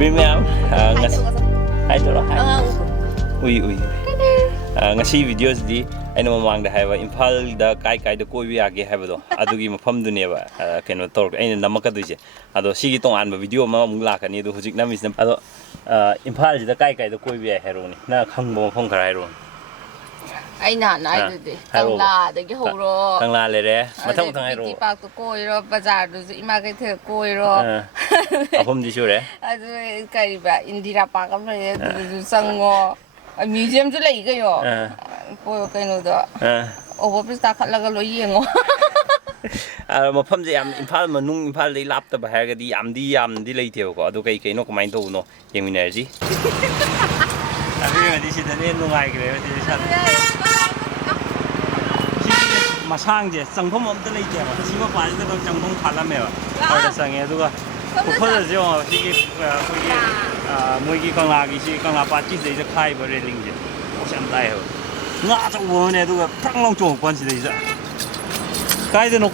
Ma'am, hai toro hai. Ui. Ngasi video di aina mamang da haiba Imphal da kai da koi bi age haiba do adugi mafam du ne ba keno tor aina namaka du je ado sigi tong an ba video ma mung la kani do hujik namis na ado Imphal ji da kai da koi bi hero ni na khang bo phong khara hero aina na de Kangla da ge horo Kangla le re mathang hero ti pak to koi ro bazar du ima ke the koi ro apom di sure adu kai ba Indira Park am le du sango museum ju lai ge yo po kai no da overbridge ta khat la ga lo yengo mafam je yam Imphal manung Imphal dei lap ta ba ha ga di yam di lei te ko adu kai no kamai to no yengminar ji abi di si da ne nungai gre di sa masang je sangphom am ta lei te ba si ma pa da ko changthong phala me ba da sange du ga ko da je wa si ki ko ki moi ki Kangla gi si Kangla pa chi de khai ba re ling je ko sam dai ho nga cha wo ne du ga phang long chong quan si de ja kai de no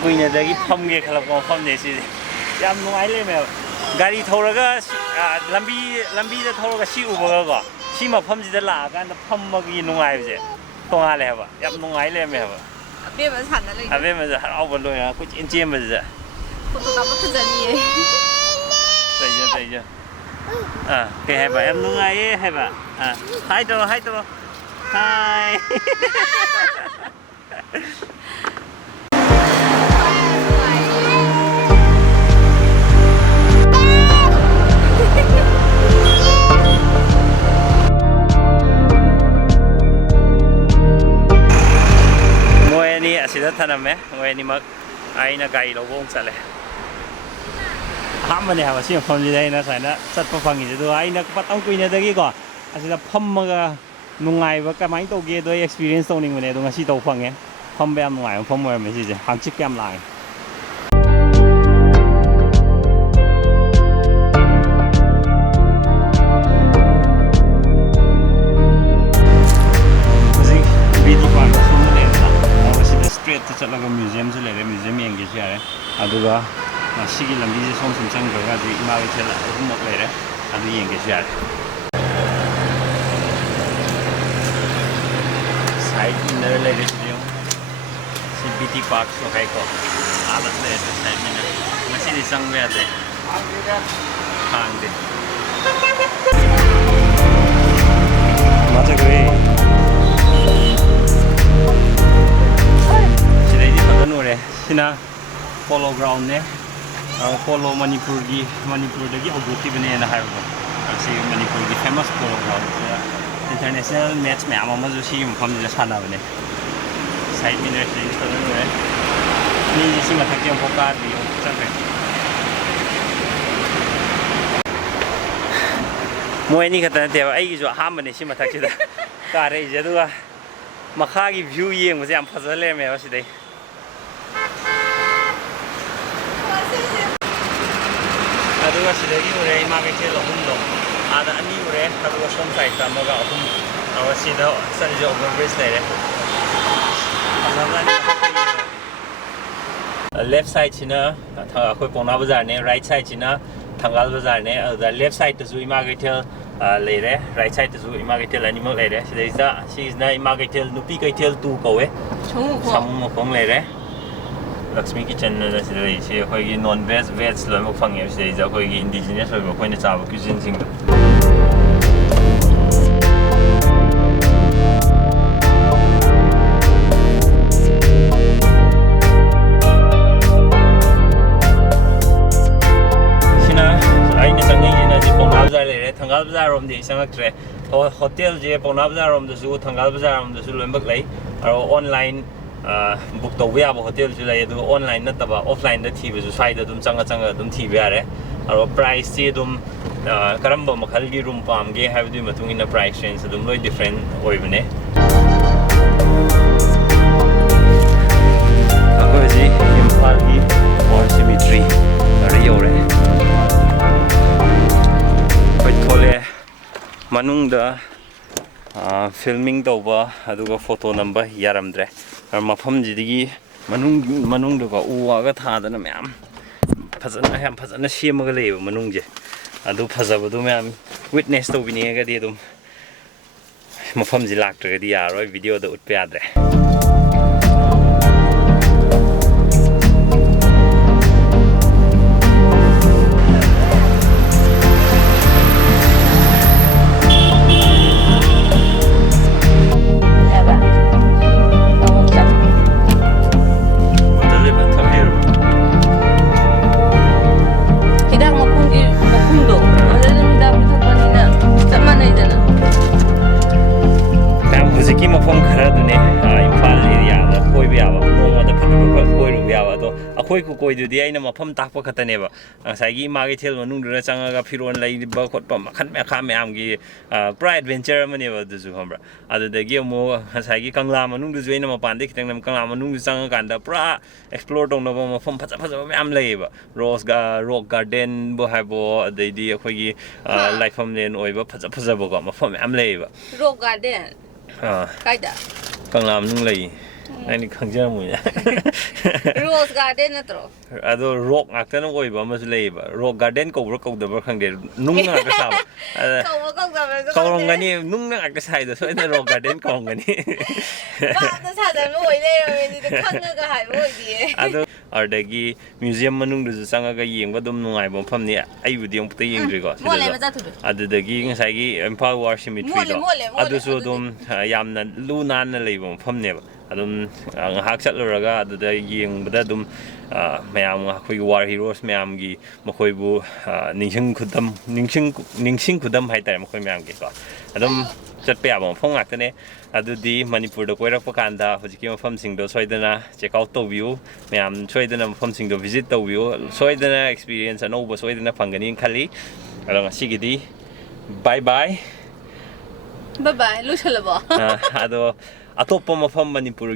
Kui ne dagi pham ge khalap ko pham ne si yam nuai le me gari thoraga lambi da thoraga si u ba ga si ma pham ji da la ga na pham ma gi nuai je tonga le ba yam nuai le me ba abe ba san na le abe ma ja au ba lo ya ku chin chin ba ja photo ka ba khja ni sai ja ke hai ba yam nuai hai ba hai to hai sida thaname ngoi ni mak aina gai lo bong chale hamane ha si phom ji dai na sai na chat pa phangi ji do aina patang kuina dagi ko asida phammaga nungai ba kamai to ge do experience to ning mane do ngasi to phange phom ba nungai phom mo me si je hang chik kam lai चलगा museum से ले museum येंगे से यारे अदुगा सिगी लंबी से सोम संग गगा जी इमा के चला उमक ले रे अदु येंगे से यारे साइड मिनर ले रे सियो सीबीटी पार्क सो हाई को आदत ले रे साइड मिनर मसी नि संग में आते हां दे मजा गए Sina polo ground ne polo Manipur dagi hogoti bane na har bo si Manipur gi famous polo ground international match me ama mazu si mpham ni sana bane side minor se to ne ni si ma thak yam phoka di cha re moi ni khata te ai gi jo ham bane si ma thak chi da ka re je du makha gi view yeng ma jam phazale me ba si dai aduga sidagi ure ima ke chel hum do ada ani ure aduga som side ta maga hum awa sida san jo overbridge le re left side china tha khoi Pongna Bazar ne right side china Thangal Bazar ne the left side to zu ima ke chel le re right side to zu ima ke chel animal le re sida she is na ima ke chel nupi ke chel tu ko we samu khong le re Lakshmi Kitchen na sida isi khoi gi non veg lo mo phangye sida khoi gi indigenous oi ba khoi na cha ba cuisine sing sina ai ni sang ni na ji Pongna Bazar le re Thangal Bazar rom di sangak tre hotel je Pongna Bazar rom da zu Thangal Bazar rom da zu lo mbak lai aro online book tꯧba yaba hotel ju lei adu online nataba offline da thiba ju sai da dum changa dum thiba yare aro price ti dum karamba makhal gi room pam ge have du matung in price range dum loi different oibne akoji Imphal gi War Cemetery ari yore koi thole manung da filming tauba aduga photo number yaramdre mafam jidigi manung duga uwaga thadana myam fazana semaga leba manung je adu fazabadu myam witness tawbini ga di dum mafam ji laktra di yaroi video da utpe yadre koi ku koi du di aina mafam takpa khatane ba saigi magi thel manung dura changa ga firon lai ba khotpa makhan me kha me am gi pra adventure mane ba du ju hambra adu de gi mo saigi kangla manung du joina mapan de khitang nam kangla manung du changa kan da pra explore dong na ba mafam phaja me am lai ba rock garden bo ha bo de di khoi gi life fam len oi ba phaja bo ga mafam am lai ba rock garden kai da kangla manung lai Ani khangja mu ya Rose garden natro ado rock ngakta no oiba mas leiba rock garden ko bro ko da bro khangde nung na ka sa ko ngani nung na ka sai da so ina rock garden ko ngani ba da sa da no oi le ni da khanga ga hai oi di ado ardagi museum manung du sanga ga yeng ba dum nungai bom pham ni ai bu diong puta yeng dri ko ado dagi ngai gi Imphal War Cemetery do ado so dum yamna lu nan na leibom pham ne ba adum ngahak chatluraga aduda yengbada dum mayam khoi war heroes mayam gi makhoi bu ningsing khudam haitar makhoi mayam gi ko adum chatpe aba phong ngak tane adudi manipur da koirak pa kanda hojiki mafam sing do soidana check out to view mayam soidana mafam sing do visit to view soidana experience ano ba soidana phangani khali adong sigidi bye bye lu chalabo ado atoppa mafam manipur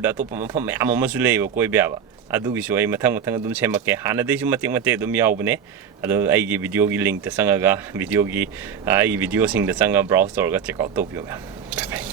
da atoppa mafam mayam amasu leiba koi byaba adugi so ai mathang adum semake hana dei su matik adum yaubne ado ai gi video gi link ta sangaga video gi ai video sing da sanga browse tor ga check out to view bye bye